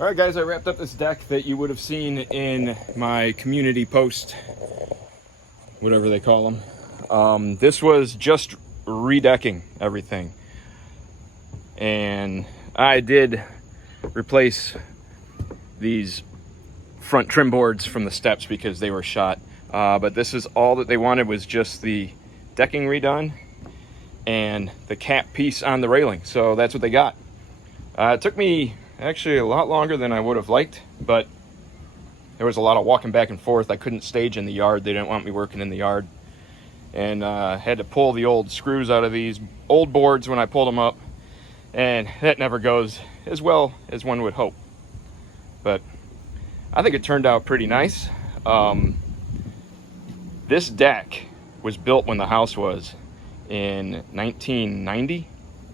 All right, guys, I wrapped up this deck that you would have seen in my community post, whatever they call them. This was just redecking everything. And I did replace these front trim boards from the steps because they were shot. But this is all that they wanted, was just the decking redone and the cap piece on the railing. So that's what they got. It took me actually a lot longer than I would have liked, but there was a lot of walking back and forth. I couldn't stage in the yard. They didn't want me working in the yard. And had to pull the old screws out of these old boards when I pulled them up. And that never goes as well as one would hope. But I think it turned out pretty nice. This deck was built when the house was in 1990.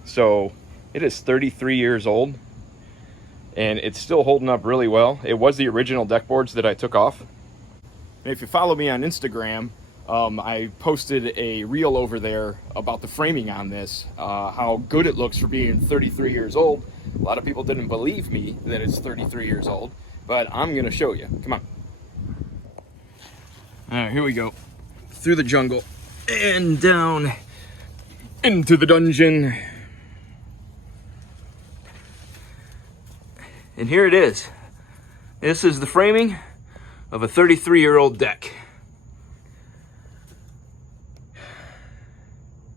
So it is 33 years old. And it's still holding up really well. It was the original deck boards that I took off. And if you follow me on Instagram, I posted a reel over there about the framing on this, how good it looks for being 33 years old. A lot of people didn't believe me that it's 33 years old, but I'm gonna show you. Come on. All right, here we go. Through the jungle and down into the dungeon. And here it is. This is the framing of a 33-year-old deck.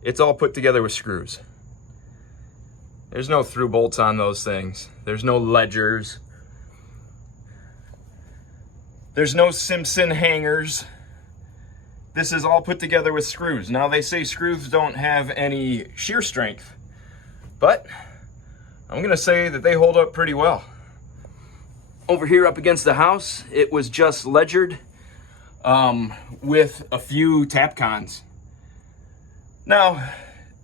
It's all put together with screws. There's no through bolts on those things. There's no ledgers. There's no Simpson hangers. This is all put together with screws. Now they say screws don't have any shear strength, but I'm gonna say that they hold up pretty well. Over here up against the house, it was just ledgered with a few Tapcons. Now,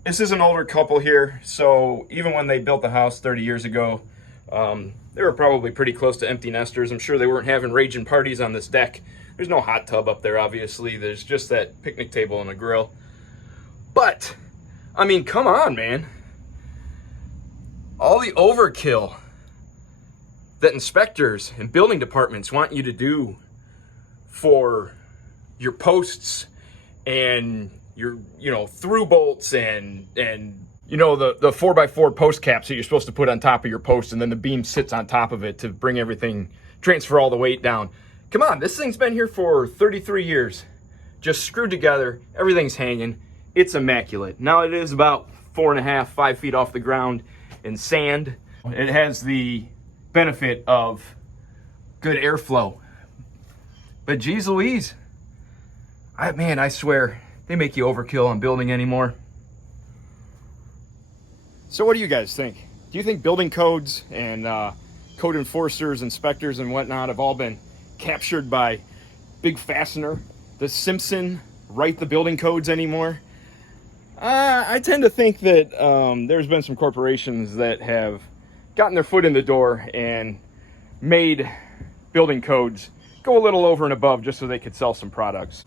this is an older couple here, so even when they built the house 30 years ago, they were probably pretty close to empty nesters. I'm sure they weren't having raging parties on this deck. There's no hot tub up there, obviously. There's just that picnic table and a grill. But, I mean, come on, man. All the overkill that inspectors and building departments want you to do for your posts and your, through bolts and the 4x4 post caps that you're supposed to put on top of your post, and then the beam sits on top of it to bring everything, transfer all the weight down. Come on, this thing's been here for 33 years. Just screwed together, everything's hanging. It's immaculate. Now it is about 4.5, 5 feet off the ground in sand. It has the benefit of good airflow. But geez Louise, I swear, they make you overkill on building anymore. So what do you guys think? Do you think building codes and code enforcers, inspectors, and whatnot have all been captured by Big Fastener? Does Simpson write the building codes anymore? I tend to think that there's been some corporations that have gotten their foot in the door and made building codes go a little over and above just so they could sell some products.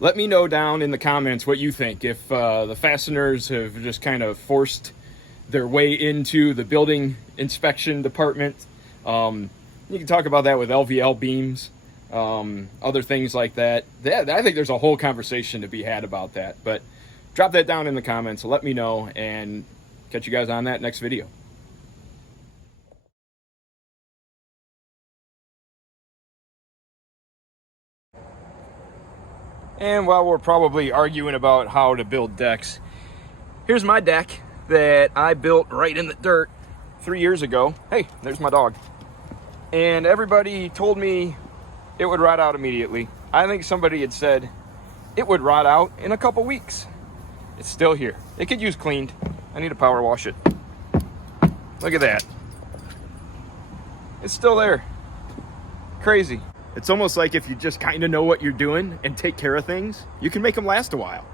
Let me know down in the comments what you think. If the fasteners have just kind of forced their way into the building inspection department. You can talk about that with LVL beams, other things like that. I think there's a whole conversation to be had about that. But drop that down in the comments. Let me know, and catch you guys on that next video. And while we're probably arguing about how to build decks, here's my deck that I built right in the dirt 3 years ago. Hey, there's my dog. And everybody told me it would rot out immediately. I think somebody had said it would rot out in a couple weeks. It's still here. It could use cleaned. I need to power wash it. Look at that. It's still there. Crazy. It's almost like if you just kind of know what you're doing and take care of things, you can make them last a while.